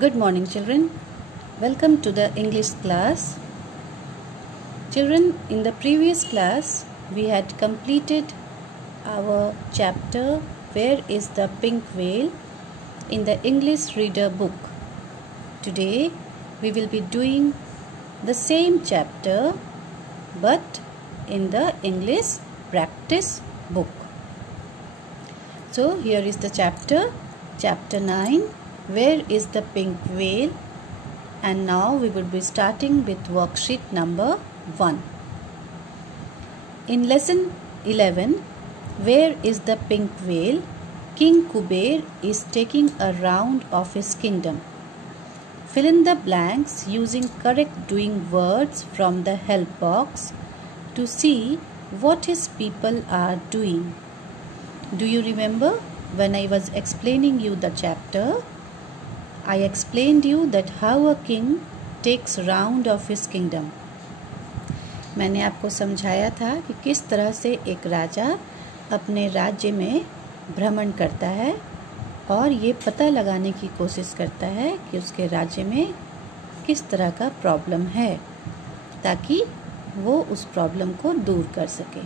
Good morning, children. Welcome to the English class. Children, in the previous class, we had completed our chapter Where is the Pink Whale in the English Reader book. Today, we will be doing the same chapter but in the English practice book. So, here is the chapter 9. Where is the pink whale? And now we will be starting with worksheet number 1. In lesson 11, Where is the pink whale? King Kuber is taking a round of his kingdom. Fill in the blanks using correct doing words from the help box to see what his people are doing. Do you remember when I was explaining you the chapter? I explained you that how a king takes round of his kingdom. मैंने आपको समझाया था कि किस तरह से एक राजा अपने राज्य में भ्रमण करता है और ये पता लगाने की कोशिश करता है कि उसके राज्य में किस तरह का प्रॉब्लम है ताकि वो उस प्रॉब्लम को दूर कर सके.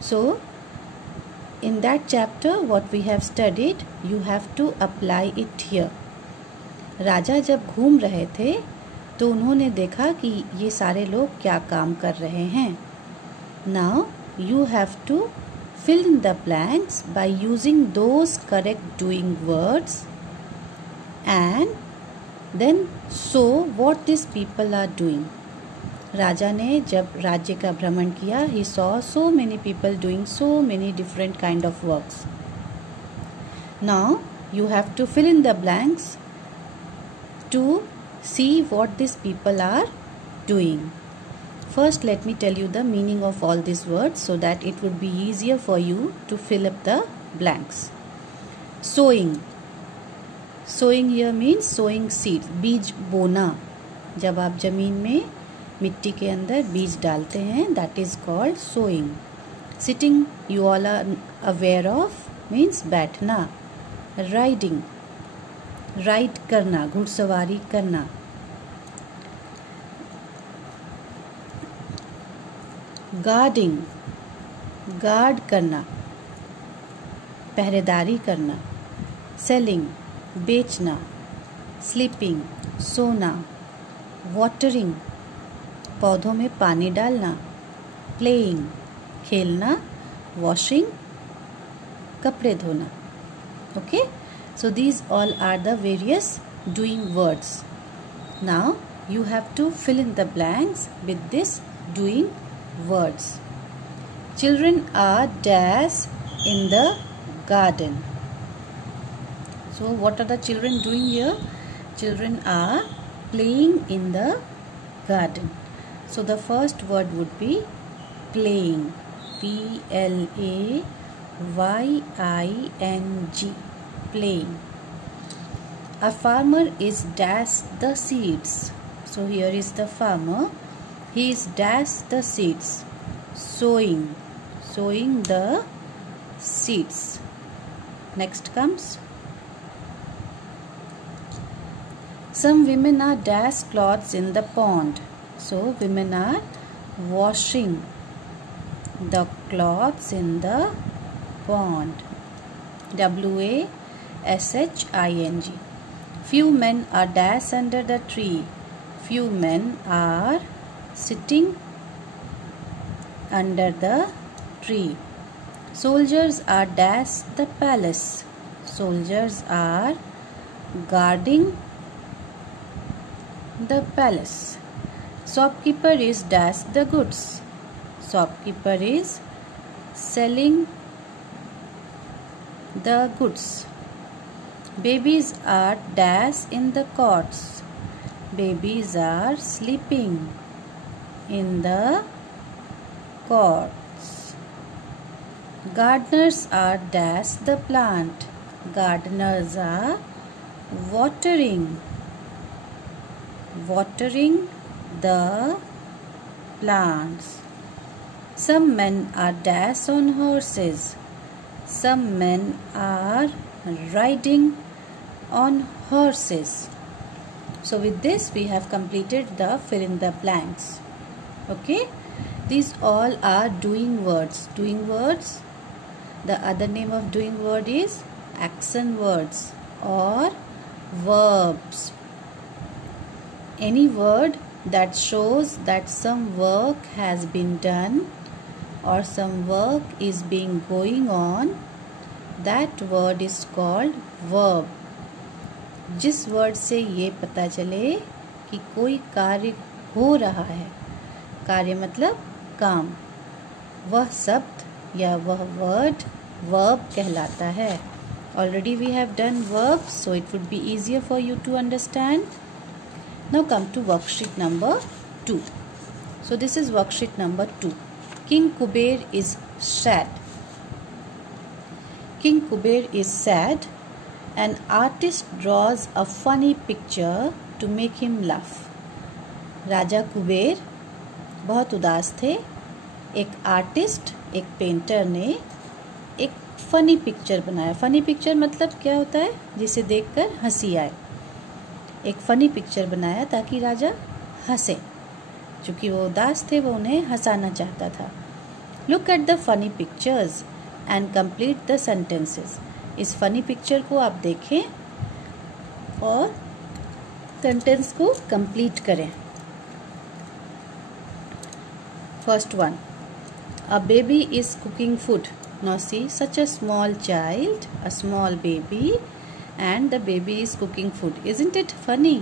So, in that chapter what we have studied, you have to apply it here. राजा जब घूम रहे थे तो उन्होंने देखा कि ये सारे लोग क्या काम कर रहे हैं. Now you have to fill in the blanks by using those correct doing words and then show what these people are doing. राजा ने जब राज्य का भ्रमण किया, he saw so many people doing so many different kind of works. Now you have to fill in the blanks to see what these people are doing. First, let me tell you the meaning of all these words so that it would be easier for you to fill up the blanks. Sowing. Sowing here means sowing seeds. बीज बोना. जब आप जमीन में मिट्टी के अंदर बीज डालते हैं, that is called sowing. Sitting, you all are aware of, means बैठना. Riding. राइड करना, घुड़सवारी करना. गार्डिंग, गार्ड करना, पहरेदारी करना. सेलिंग, बेचना. स्लीपिंग, सोना. वाटरिंग, पौधों में पानी डालना. प्लेइंग, खेलना. वॉशिंग, कपड़े धोना. Okay. So these all are the various doing words. Now you have to fill in the blanks with this doing words. Children are dash in the garden. So what are the children doing here? Children are playing in the garden. So the first word would be playing. P-L-A-Y-I-N-G. Playing. A farmer is dash the seeds. So here is the farmer. He is dash the seeds. Sowing. Sowing the seeds. Next comes. Some women are dash clothes in the pond. So women are washing the clothes in the pond. W-A-S-H-I-N-G. Few men are dash under the tree. Few men are sitting under the tree. Soldiers are dash the palace. Soldiers are guarding the palace. Shopkeeper is dash the goods. Shopkeeper is selling the goods. Babies are dash in the cots. Babies are sleeping in the cots. Gardeners are dash the plant. Gardeners are watering the plants. Some men are dash on horses. Some men are riding on horses. So with this we have completed the fill in the blanks. Okay, these all are doing words. Doing words, the other name of doing word is action words or verbs. Any word that shows that some work has been done or some work is being going on, that word is called verb. जिस word से ये पता चले कि कोई कार्य हो रहा है, कार्य मतलब काम, वह शब्द या वह वर्ड verb कहलाता है. Already we have done verbs, so it would be easier for you to understand. Now come to worksheet number 2. So this is worksheet number 2. King Kuber is sad. King Kuber is sad. An artist draws a funny picture to make him laugh. राजा कुबेर बहुत उदास थे. एक artist, एक painter ने एक funny picture बनाया. Funny picture मतलब क्या होता है? जिसे देखकर हंसी आए. एक फनी पिक्चर बनाया ताकि राजा हंसे. चूँकि वो उदास थे, वो उन्हें हंसाना चाहता था. Look at the funny pictures and complete the sentences. इस फनी पिक्चर को आप देखें और सेंटेंस को कंप्लीट करें. First one, a baby is cooking food. Now see, such a small child, a small baby, and the baby is cooking food. Isn't it funny?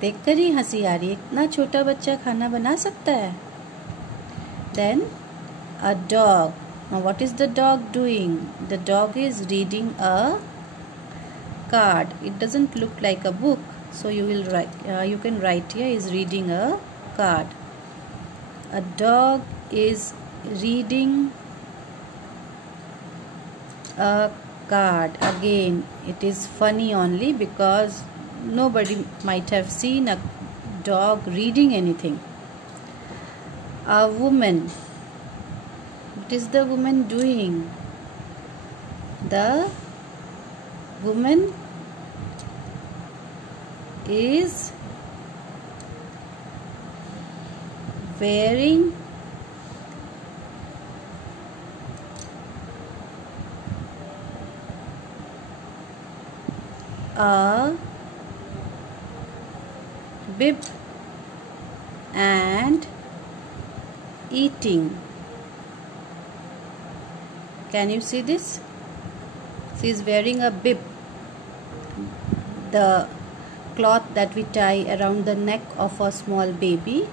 देखकर ही हंसी आ रही है. इतना छोटा बच्चा खाना बना सकता है. Then a dog. Now what is the dog doing? The dog is reading a card. It doesn't look like a book, so you will write. You can write here is reading a card. A dog is reading a card. Again, it is funny only because nobody might have seen a dog reading anything. A woman. What is the woman doing? The woman is wearing a bib and eating. Can you see this? She is wearing a bib, the cloth that we tie around the neck of a small baby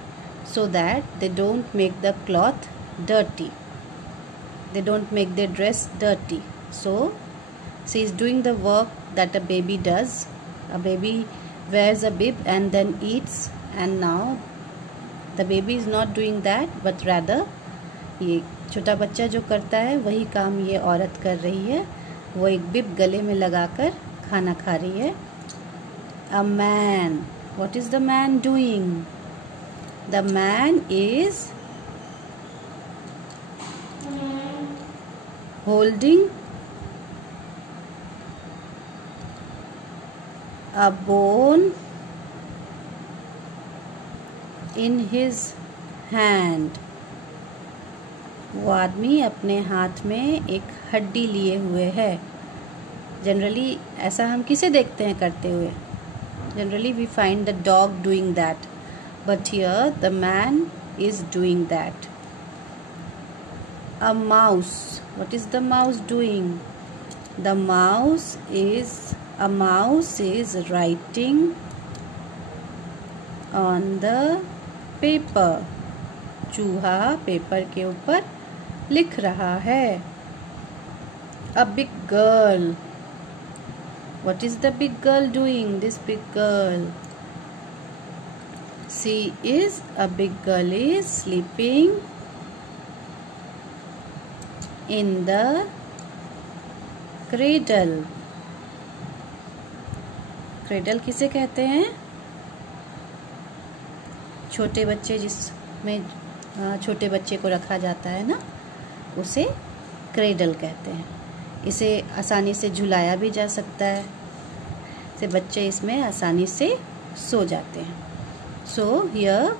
so that they don't make the cloth dirty. They don't make their dress dirty. So she is doing the work that a baby does. A baby wears a bib and then eats, and now the baby is not doing that, but rather ये छोटा बच्चा जो करता है वही काम ये औरत कर रही है. वो एक बिब गले में लगाकर खाना खा रही है. A man. What is the man doing? The man is holding a bone in his hand. वो आदमी अपने हाथ में एक हड्डी लिए हुए है. जनरली ऐसा हम किसे देखते हैं करते हुए? Generally we find the dog doing that, but here the man is doing that. A mouse. What is the mouse doing? The mouse is writing on the paper. चूहा पेपर के ऊपर लिख रहा है. A big girl. What is the big girl doing? This big girl. A big girl is sleeping in the cradle. Cradle किसे कहते हैं? छोटे बच्चे जिसमें छोटे बच्चे को रखा जाता है ना, उसे क्रेडल कहते हैं. इसे आसानी से झुलाया भी जा सकता है. से बच्चे इसमें आसानी से सो जाते हैं. सो हियर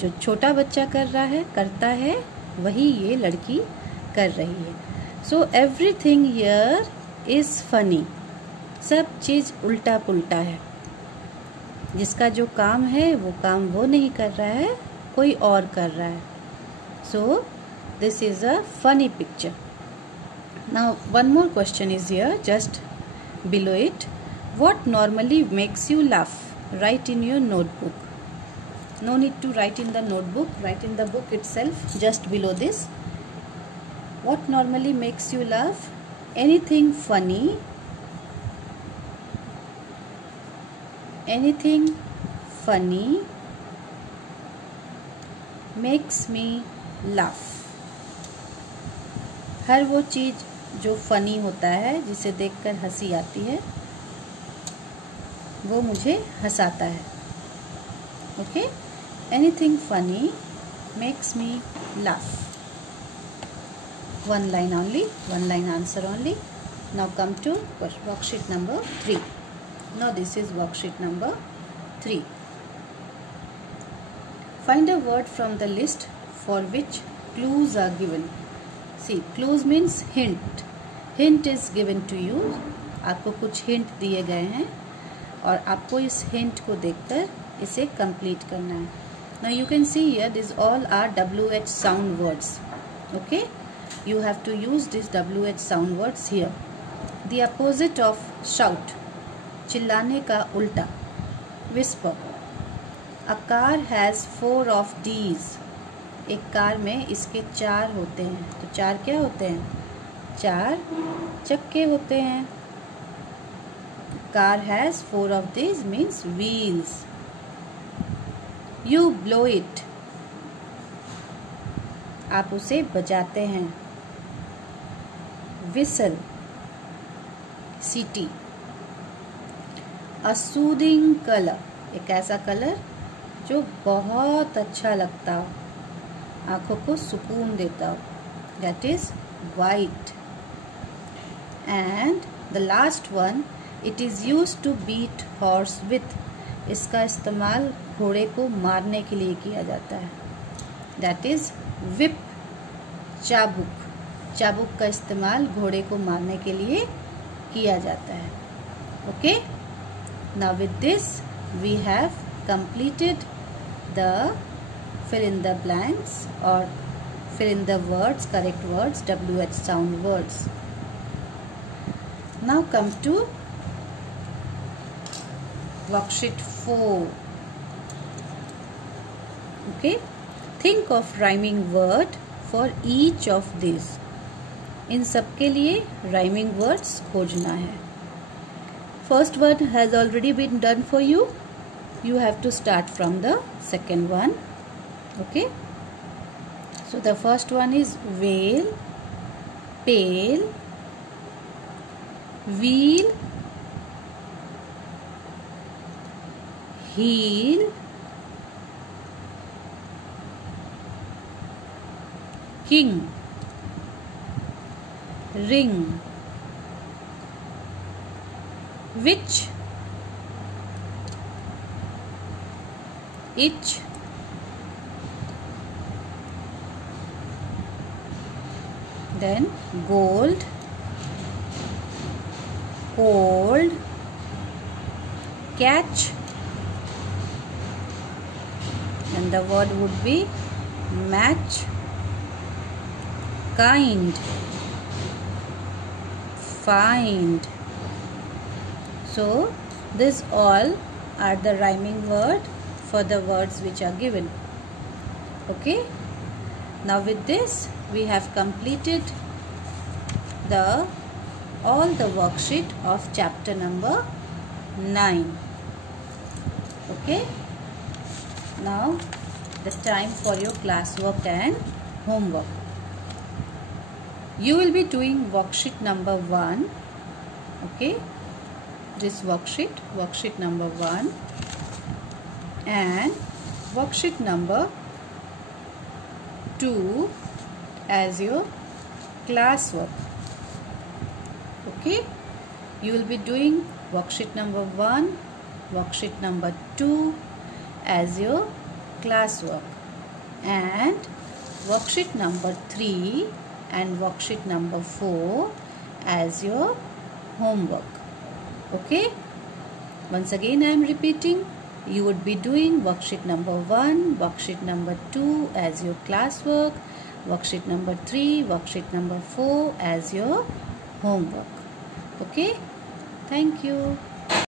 जो छोटा बच्चा करता है वही ये लड़की कर रही है. So everything here is funny. सब चीज़ उल्टा पुल्टा है. जिसका जो काम है वो काम वो नहीं कर रहा है, कोई और कर रहा है. So this is a funny picture. Now one more question is here just below it. What normally makes you laugh? Write in your notebook. No need to write in the notebook, write in the book itself, just below this. What normally makes you laugh? Anything funny, anything funny makes me laugh. हर वो चीज़ जो funny होता है, जिसे देखकर हंसी आती है, वो मुझे हंसाता है. Okay, anything funny makes me laugh. One line only, one line answer only. Now come to worksheet number 3. Now this is worksheet number 3. Find a word from the list for which clues are given. See, clues means hint. Hint is given to you. आपको कुछ hint दिए गए हैं और आपको इस hint को देखकर इसे कंप्लीट करना है. Now you can see here these all are WH sound words. Okay, you have to use these WH sound words here. The opposite of shout, चिल्लाने का उल्टा. Whisper. A car has 4 of these. एक car में इसके 4 होते हैं. तो 4 क्या होते हैं? 4 चक्के होते हैं. Car has 4 of these means wheels. You blow it. आप उसे बजाते हैं. Whistle. सीटी. A soothing color. एक ऐसा कलर जो बहुत अच्छा लगता हो, आँखों को सुकून देता हो. That is white. And the last one, it is used to beat horse with. इसका इस्तेमाल घोड़े को मारने के लिए किया जाता है. That is whip. चाबुक. चाबुक का इस्तेमाल घोड़े को मारने के लिए किया जाता है. Okay? Now with this we have completed the fill in the blanks or fill in the words, correct words, WH sound words. Now come to worksheet 4. Okay, think of rhyming word for each of these. इन सब के लिए rhyming words खोजना है. First one has already been done for you. You have to start from the second one. Okay, so the first one is whale, pail, wheel, heel, king, ring, witch, itch, then gold, cold, catch, and the word would be match, kind, find. So these all are the rhyming word for the words which are given. Okay, now with this we have completed all the worksheet of chapter number 9. Okay, now the time for your classwork and homework. You will be doing worksheet number 1. Okay, this worksheet number 1 and worksheet number 2 as your classwork. Okay, you will be doing worksheet number 1 worksheet number 2 as your classwork, and worksheet number 3 and worksheet number 4 as your homework. Okay, once again I am repeating. You would be doing worksheet number 1, worksheet number 2 as your classwork, worksheet number 3, worksheet number 4 as your homework. Okay, thank you.